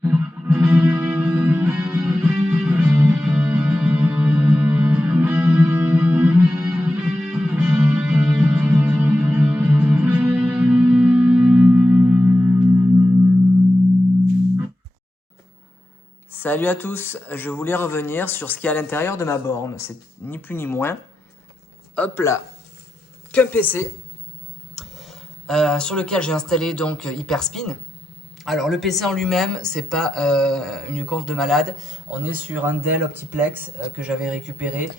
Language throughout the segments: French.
Salut à tous, je voulais revenir sur ce qu'il y a à l'intérieur de ma borne. C'est ni plus ni moins, hop là, qu'un PC sur lequel j'ai installé donc Hyperspin. Alors le PC en lui-même, c'est pas une conf de malade. On est sur un Dell Optiplex que j'avais récupéré.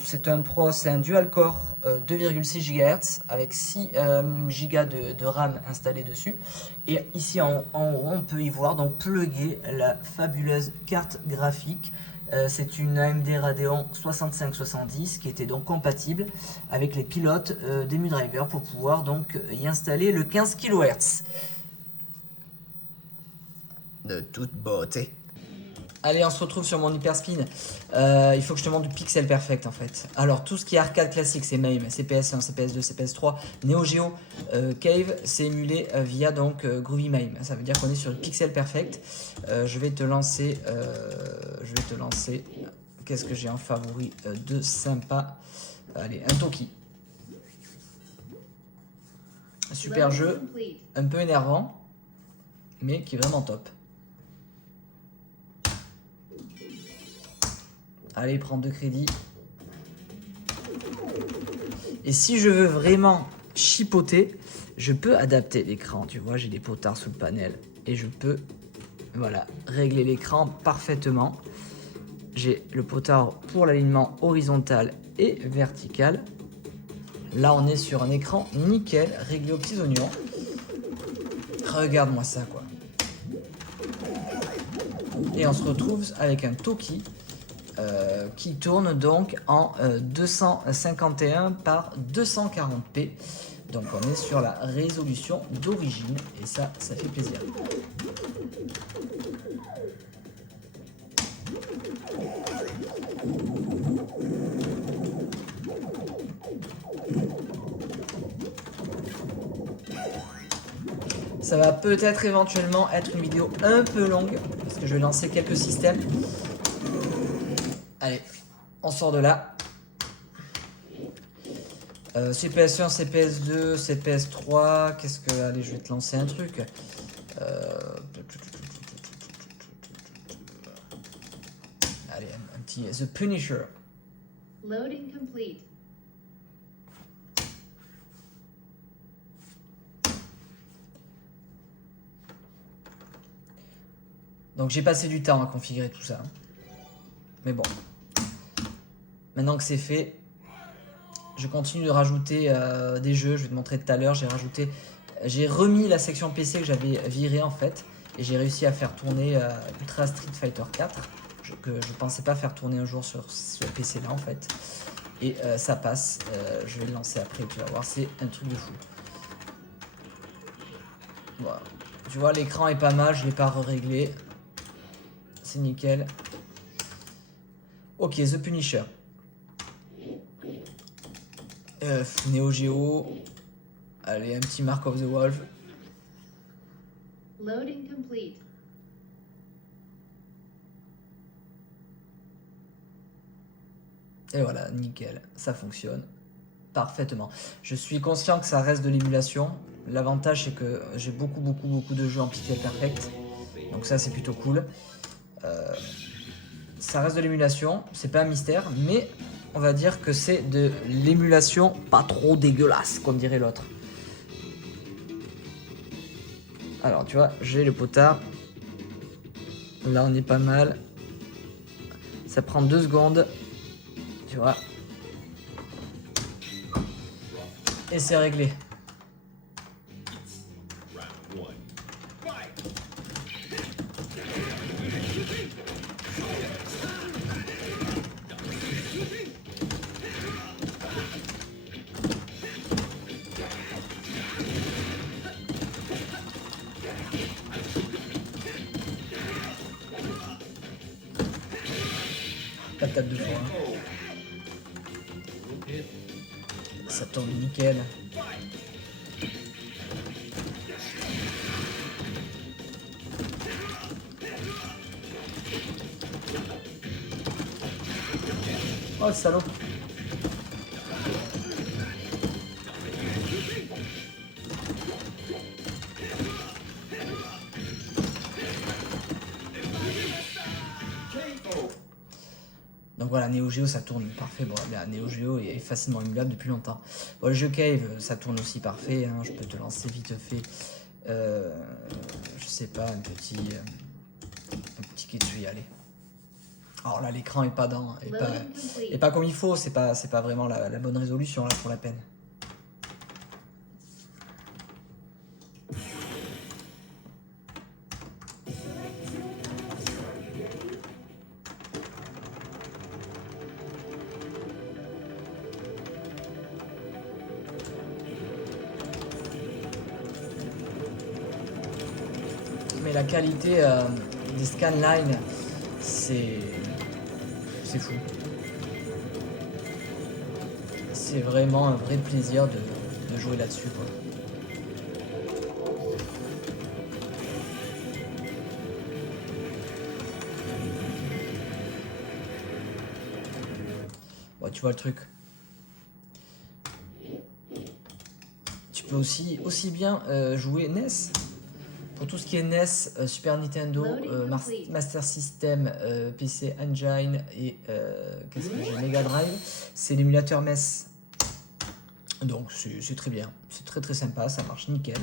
C'est un dual core 2,6 GHz avec 6 Go de RAM installé dessus. Et ici en haut, on peut y voir donc plugger la fabuleuse carte graphique. C'est une AMD Radeon 6570 qui était donc compatible avec les pilotes d'EmuDriver pour pouvoir donc y installer le 15 kHz. De toute beauté. Allez, on se retrouve sur mon Hyperspin. Il faut que je te montre du Pixel Perfect en fait. Alors, tout ce qui est arcade classique, c'est MAME, CPS1, CPS2, CPS3, Neo Geo, Cave, c'est émulé via donc Groovy MAME. Ça veut dire qu'on est sur le Pixel Perfect. Je vais te lancer. Qu'est-ce que j'ai en favori de sympa? Allez, un Toki. Super jeu, un peu énervant, mais qui est vraiment top. Allez, prendre 2 crédits. Et si je veux vraiment chipoter, je peux adapter l'écran. Tu vois, j'ai des potards sous le panel. Et je peux, voilà, régler l'écran parfaitement. J'ai le potard pour l'alignement horizontal et vertical. Là, on est sur un écran nickel, réglé aux petits oignons. Regarde-moi ça, quoi. Et on se retrouve avec un Toki. Qui tourne donc en 251 par 240p. Donc on est sur la résolution d'origine et ça fait plaisir. Ça va peut-être éventuellement être une vidéo un peu longue parce que je vais lancer quelques systèmes. Allez, on sort de là. CPS1, CPS2, CPS3, qu'est-ce que... Allez, je vais te lancer un truc. Allez, un petit... The Punisher. Loading complete. Donc j'ai passé du temps à configurer tout ça. Mais bon. Maintenant que c'est fait, je continue de rajouter des jeux. Je vais te montrer tout à l'heure. J'ai remis la section PC que j'avais virée en fait. Et j'ai réussi à faire tourner Ultra Street Fighter 4. Que je pensais pas faire tourner un jour sur ce PC là en fait. Et ça passe. Je vais le lancer après. Tu vas voir, c'est un truc de fou. Voilà. Tu vois, l'écran est pas mal. Je l'ai pas réglé. C'est nickel. Ok, The Punisher. Neo Geo. Allez, un petit Mark of the Wolf. Loading complete. Et voilà, nickel, ça fonctionne parfaitement. Je suis conscient que ça reste de l'émulation. L'avantage, c'est que j'ai beaucoup de jeux en Pixel Perfect. Donc ça, c'est plutôt cool. Ça reste de l'émulation, c'est pas un mystère, mais on va dire que c'est de l'émulation pas trop dégueulasse, comme dirait l'autre. Alors, tu vois, j'ai le potard. Là, on est pas mal. Ça prend 2 secondes. Tu vois. Et c'est réglé. Patate de foin. Ça tourne nickel. Oh le salaud. Donc voilà, Neo Geo ça tourne parfait. Bon, la Neo Geo est facilement émulable depuis longtemps. Bon, le jeu Cave ça tourne aussi parfait. Hein. Je peux te lancer vite fait. Je sais pas, un petit Kitsui, allez. Alors là, l'écran est pas dans, est pas comme il faut. C'est pas vraiment la bonne résolution là pour la peine. Mais la qualité des scanlines, c'est fou. C'est vraiment un vrai plaisir de jouer là-dessus, quoi. Bon, tu vois le truc. Tu peux aussi bien jouer NES. Pour tout ce qui est NES, Super Nintendo, Master System, PC Engine et qu'est-ce que j'ai, Mega Drive, c'est l'émulateur MES. Donc c'est très bien, c'est très sympa, ça marche nickel.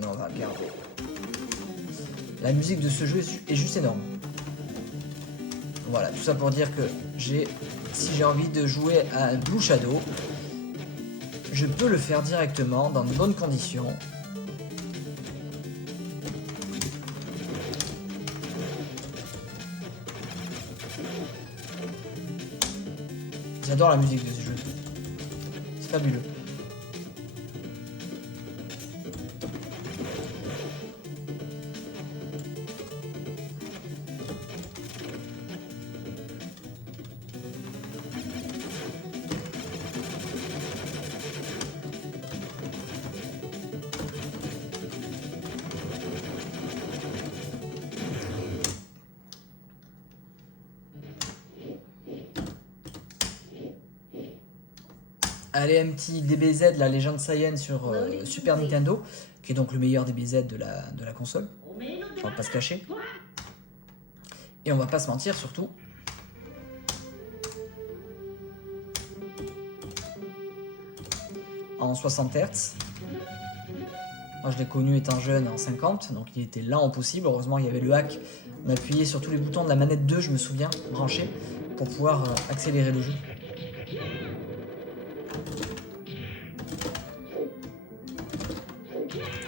Non, on va regarder. La musique de ce jeu est juste énorme. Voilà, tout ça pour dire que si j'ai envie de jouer à Blue Shadow, je peux le faire directement dans de bonnes conditions. J'adore la musique de ce jeu. C'est fabuleux. Allez, un petit DBZ, la Legend Saiyan sur Super Nintendo, qui est donc le meilleur DBZ de la console. On va pas se cacher. Et on va pas se mentir surtout. En 60 Hz. Moi je l'ai connu étant jeune en 50, donc il était lent au possible. Heureusement il y avait le hack. On appuyait sur tous les boutons de la manette 2, je me souviens, branchés, pour pouvoir accélérer le jeu.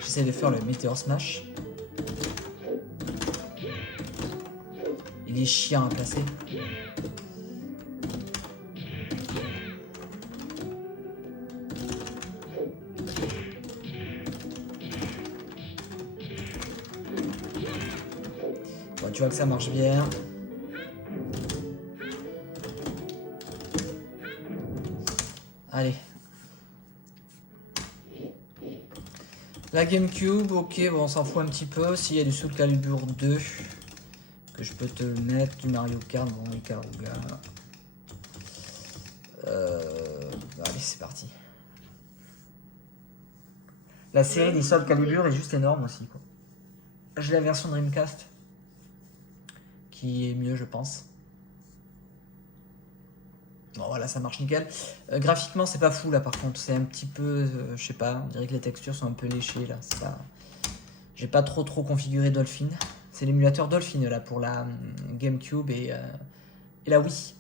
J'essaie de faire le Meteor Smash. Il est chiant à placer. Bon, tu vois que ça marche bien. Allez. La GameCube, ok, bon, on s'en fout un petit peu. S'il y a du Soul Calibur 2, que je peux te le mettre, du Mario Kart, bon, Ikaruga. Allez, c'est parti. La série des Soul Calibur est juste énorme aussi, quoi. J'ai la version Dreamcast, qui est mieux, je pense. Bon voilà, ça marche nickel. Graphiquement, c'est pas fou là par contre. C'est un petit peu, je sais pas, on dirait que les textures sont un peu léchées là. C'est pas... J'ai pas trop configuré Dolphin. C'est l'émulateur Dolphin là pour la GameCube et la Wii.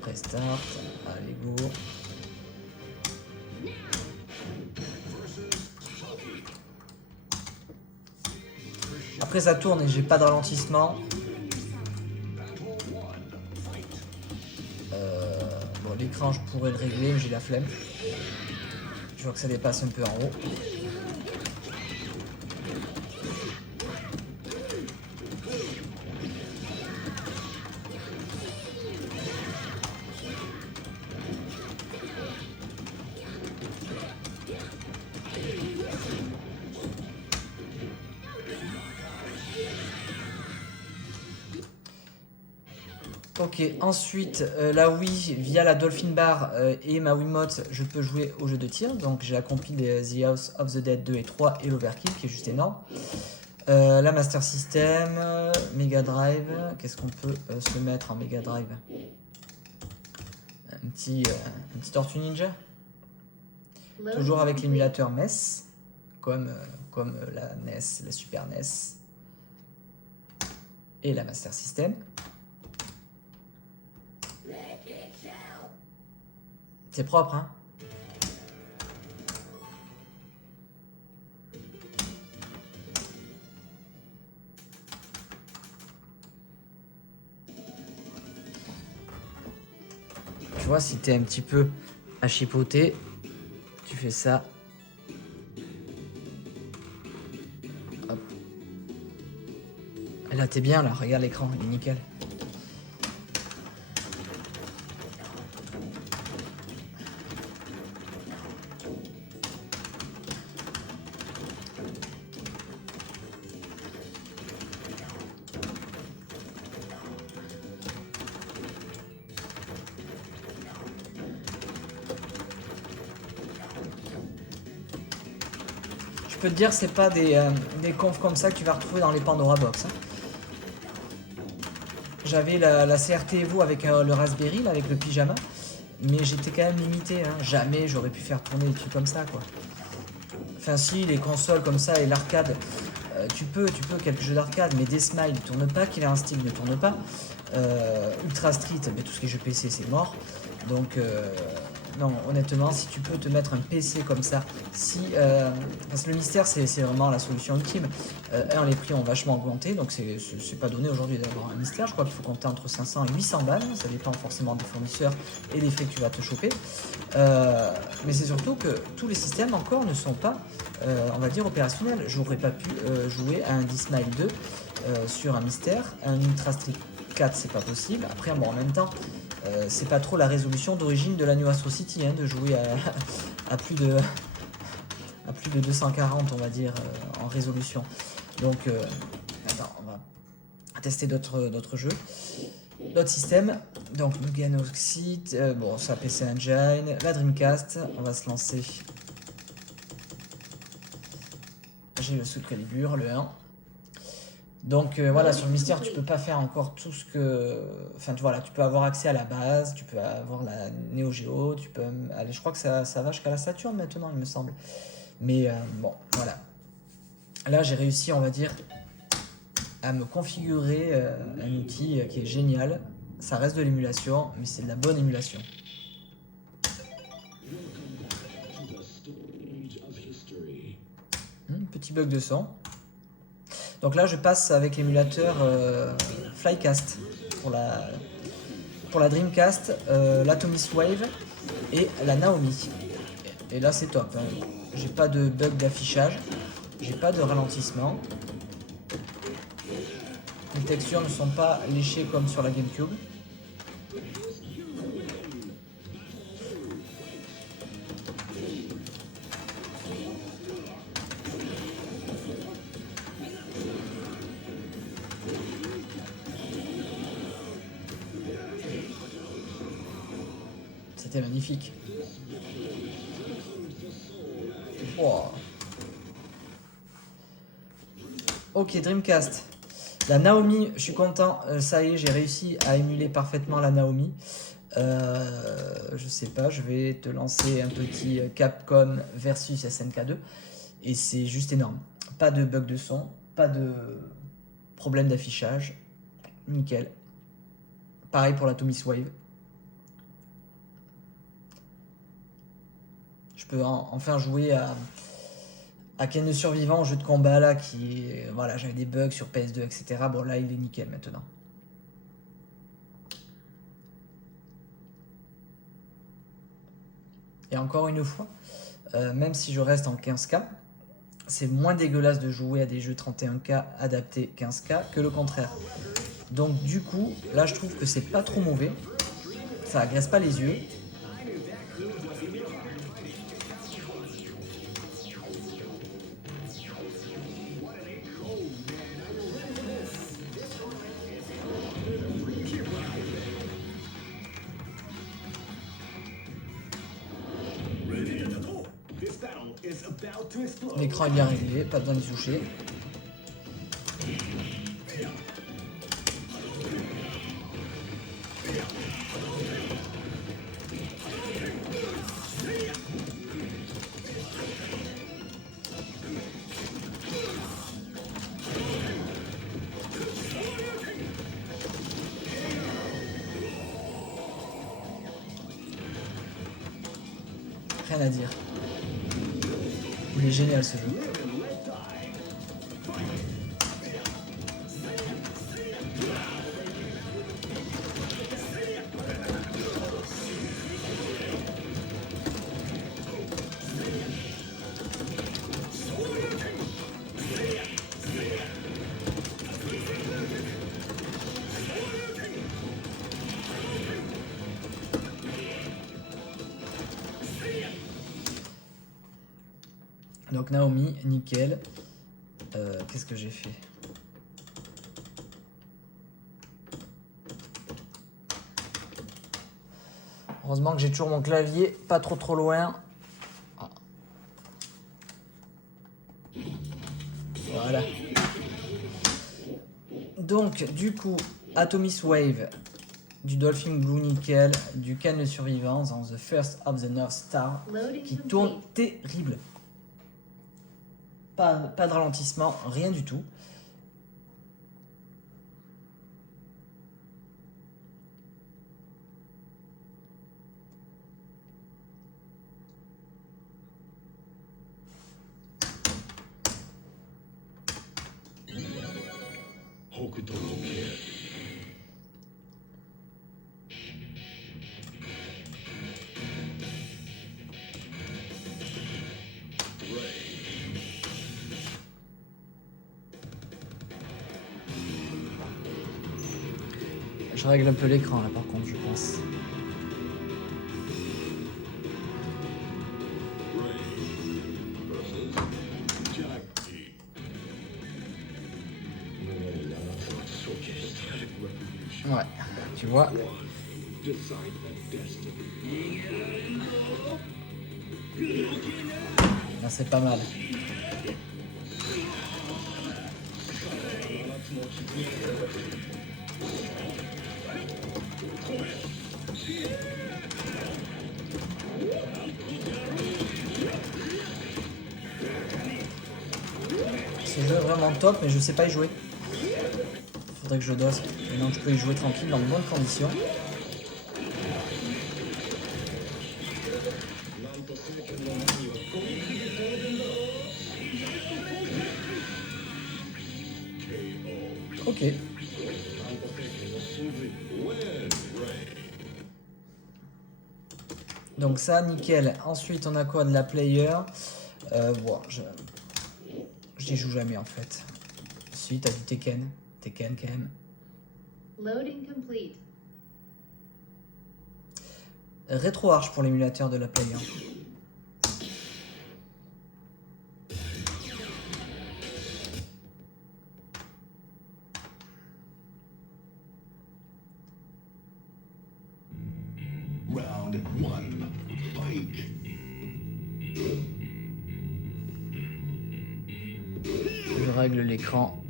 Prestart, allez go. Après ça tourne et j'ai pas de ralentissement. Bon, l'écran je pourrais le régler mais j'ai la flemme. Je vois que ça dépasse un peu en haut. Ok, ensuite, la Wii, via la Dolphin Bar et ma Wiimote, je peux jouer au jeu de tir. Donc j'ai accompli The House of the Dead 2 et 3 et l'Overkill, qui est juste énorme. La Master System, Mega Drive, qu'est-ce qu'on peut se mettre en Mega Drive? Un petit Tortue Ninja. Toujours avec l'émulateur NES, comme la NES, la Super NES et la Master System. C'est propre, hein? Tu vois, si t'es un petit peu à chipoter, tu fais ça. Hop. Et là, t'es bien, là. Regarde l'écran, il est nickel. Je peux te dire, c'est pas des confs comme ça que tu vas retrouver dans les Pandora Box. Hein. J'avais la CRT Evo avec le Raspberry, là, avec le pyjama, mais j'étais quand même limité. Hein. Jamais j'aurais pu faire tourner des trucs comme ça, quoi. Enfin, si, les consoles comme ça et l'arcade, tu peux quelques jeux d'arcade, mais Deathmile ne tourne pas, Killer Instinct ne tourne pas, Ultra Street, mais tout ce qui est jeu PC, c'est mort. Donc, non, honnêtement, si tu peux te mettre un PC comme ça, parce que le mystère, c'est vraiment la solution ultime. Les prix ont vachement augmenté, donc c'est pas donné aujourd'hui d'avoir un mystère. Je crois qu'il faut compter entre 500 et 800 balles, ça dépend forcément des fournisseurs et des frais que tu vas te choper. Mais c'est surtout que tous les systèmes encore ne sont pas, on va dire, opérationnels. J'aurais pas pu jouer à un Deathmile 2 sur un mystère, un Ultra Street 4, c'est pas possible. Après, bon, en même temps, c'est pas trop la résolution d'origine de la New Astro City, hein, de jouer à plus de 240, on va dire, en résolution. Donc, attends, on va tester d'autres jeux, d'autres systèmes. Donc, Mugen Oxide, bon, ça PC Engine, la Dreamcast, on va se lancer. J'ai le Soul Calibur, le 1. Donc voilà, sur le mystère, tu peux pas faire encore tout ce que... Enfin, voilà, tu peux avoir accès à la base, tu peux avoir la Neo Geo, tu peux aller... Je crois que ça va jusqu'à la Saturn maintenant, il me semble. Mais bon, voilà. Là, j'ai réussi, on va dire, à me configurer un outil qui est génial. Ça reste de l'émulation, mais c'est de la bonne émulation. Petit bug de son. Donc là, je passe avec l'émulateur Flycast pour la Dreamcast, l'Atomic Wave et la Naomi. Et là, c'est top. Hein. J'ai pas de bug d'affichage, j'ai pas de ralentissement. Les textures ne sont pas léchées comme sur la GameCube. C'était magnifique. Wow. Ok, Dreamcast. La Naomi, je suis content. Ça y est, j'ai réussi à émuler parfaitement la Naomi. Je sais pas, je vais te lancer un petit Capcom versus SNK 2. Et c'est juste énorme. Pas de bug de son, pas de problème d'affichage. Nickel. Pareil pour l'Atomic Wave. Je peux enfin jouer à Ken le Survivant, jeu de combat là, voilà, j'avais des bugs sur PS2, etc. Bon, là, il est nickel maintenant. Et encore une fois, même si je reste en 15K, c'est moins dégueulasse de jouer à des jeux 31K adaptés 15K que le contraire. Donc du coup, là, je trouve que c'est pas trop mauvais. Ça agresse pas les yeux. L'écran est bien réglé, pas besoin d'y toucher. Rien à dire. Il est génial ce jeu. Donc Naomi, nickel. Qu'est-ce que j'ai fait? Heureusement que j'ai toujours mon clavier pas trop loin. Voilà. Donc du coup, Atomic Wave, du Dolphin Blue nickel, du Ken le survivant dans The First of the North Star, Loading qui complete. tourne terrible. Pas de ralentissement, rien du tout. Je règle un peu l'écran là par contre, je pense. Ouais, tu vois. Là c'est pas mal. Ce jeu est vraiment top, mais je sais pas y jouer. Faudrait que je dose. Maintenant je peux y jouer tranquille dans de bonnes conditions. Ok. Donc ça, nickel. Ensuite, on a quoi? De la player. Bon, j'y joue jamais en fait. Si, t'as du Tekken. Tekken quand même. Loading complete. RetroArch pour l'émulateur de la player. Round one, fight. Je règle l'écran.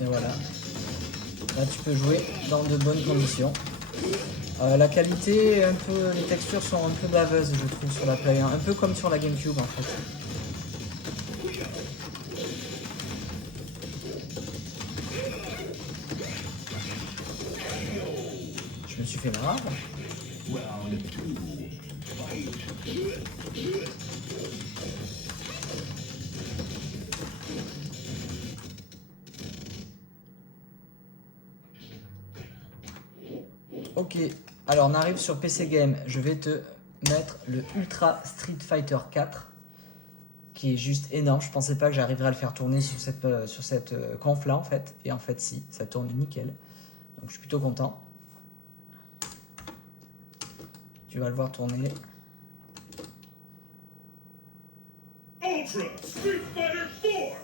Et voilà. Là tu peux jouer dans de bonnes conditions. La qualité, un peu, les textures sont un peu baveuses je trouve sur la Play 1, un peu comme sur la GameCube en fait. Je me suis fait marre. Round two, fight. Ok, alors on arrive sur PC Game. Je vais te mettre le Ultra Street Fighter 4 qui est juste énorme. Je pensais pas que j'arriverais à le faire tourner sur cette conf là en fait. Et en fait si, ça tourne nickel. Donc je suis plutôt content. Tu vas le voir tourner. Ultra Street Fighter 4!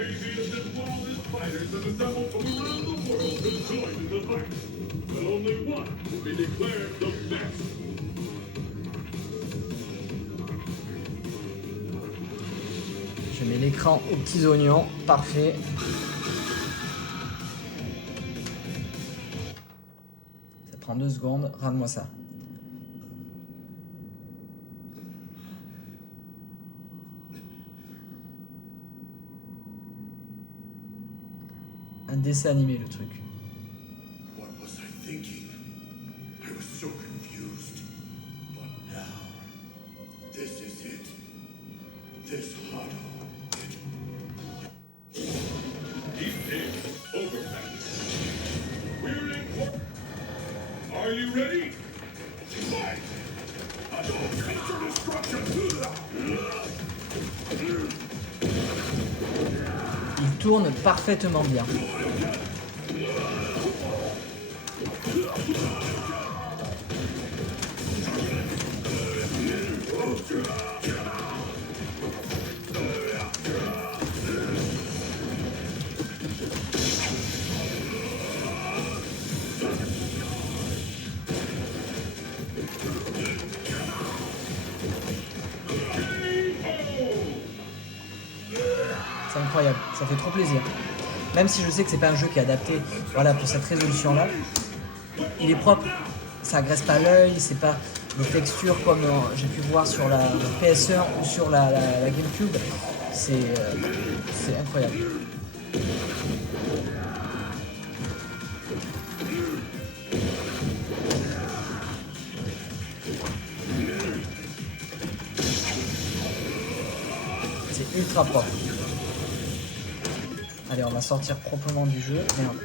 craziest and wildest fighters have assembled from around the world to join in the fight. But only one will be declared the best. Je mets l'écran aux petits oignons, parfait. Ça prend 2 secondes, rame-moi ça. Un dessin animé le truc. What was I thinking? I was so confused. But now, this is it. This huddle. Deep Dig Overpass. We're in. Are you ready? Fight! Huddle counter destruction. Il tourne parfaitement bien. C'est incroyable, ça fait trop plaisir. Même si je sais que c'est pas un jeu qui est adapté, voilà, pour cette résolution-là, il est propre, ça agresse pas l'œil, c'est pas les textures comme j'ai pu voir sur la PS1 ou sur la GameCube. C'est incroyable. C'est ultra propre. Allez, on va sortir proprement du jeu. Merde.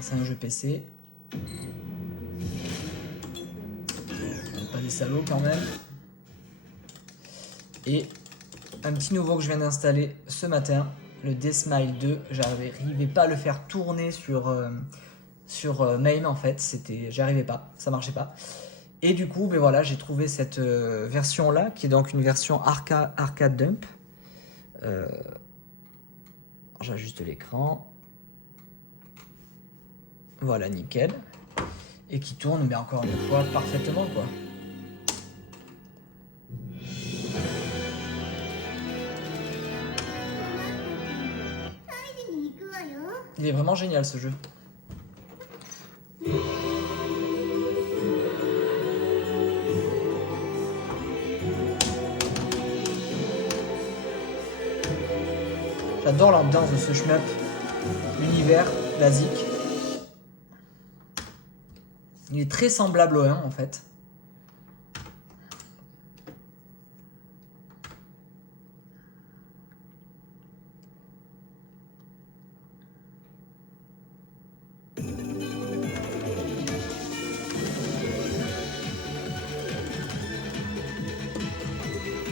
C'est un jeu PC. Pas des salauds quand même. Et un petit nouveau que je viens d'installer ce matin, le Deathmile 2. J'arrivais pas à le faire tourner sur main en fait. J'arrivais pas, ça marchait pas. Et du coup, ben voilà, j'ai trouvé cette version là, qui est donc une version arcade dump. J'ajuste l'écran. Voilà, nickel. Et qui tourne, mais encore une fois, parfaitement, quoi. Il est vraiment génial, ce jeu. J'adore l'ambiance de ce shmup, l'univers basique. Il est très semblable au 1 en fait.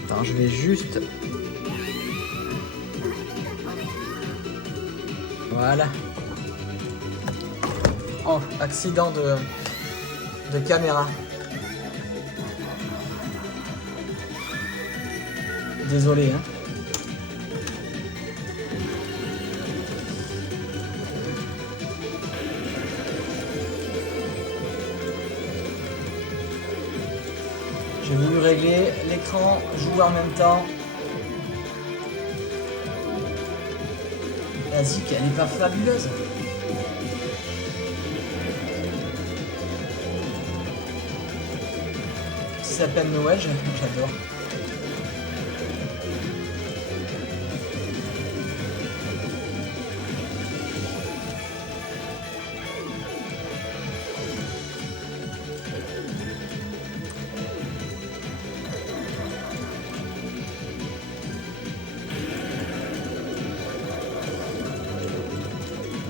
Attends, je vais juste... Voilà. Oh, accident de caméra. Désolé, hein. J'ai voulu régler l'écran, jouer en même temps. La Zik, elle est pas fabuleuse. Petit sapin de Noël, j'adore.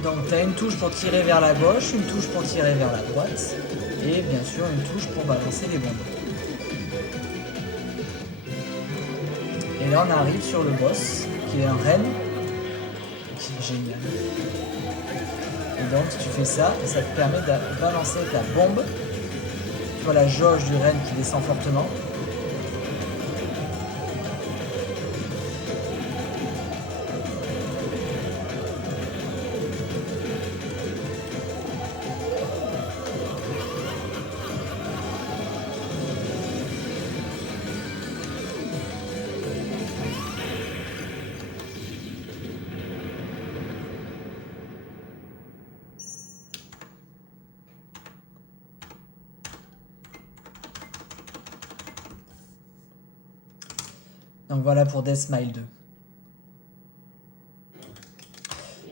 Donc tu as une touche pour tirer vers la gauche, une touche pour tirer vers la droite, et bien sûr une touche pour balancer les bombes. Et là on arrive sur le boss, qui est un renne, qui est génial. Et donc tu fais ça, et ça te permet de balancer ta bombe. Tu vois la jauge du renne qui descend fortement. Donc voilà pour Death Smile 2.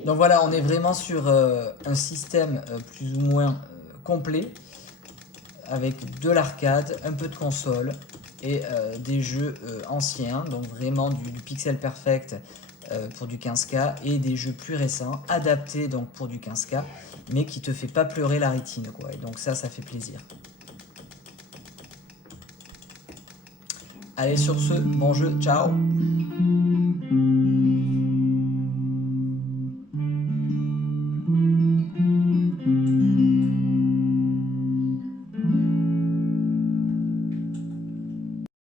Donc voilà, on est vraiment sur un système plus ou moins complet, avec de l'arcade, un peu de console et des jeux anciens, donc vraiment du pixel perfect pour du 15K et des jeux plus récents, adaptés donc pour du 15K, mais qui te fait pas pleurer la rétine, quoi. Et donc ça fait plaisir. Allez, sur ce, bon jeu, ciao!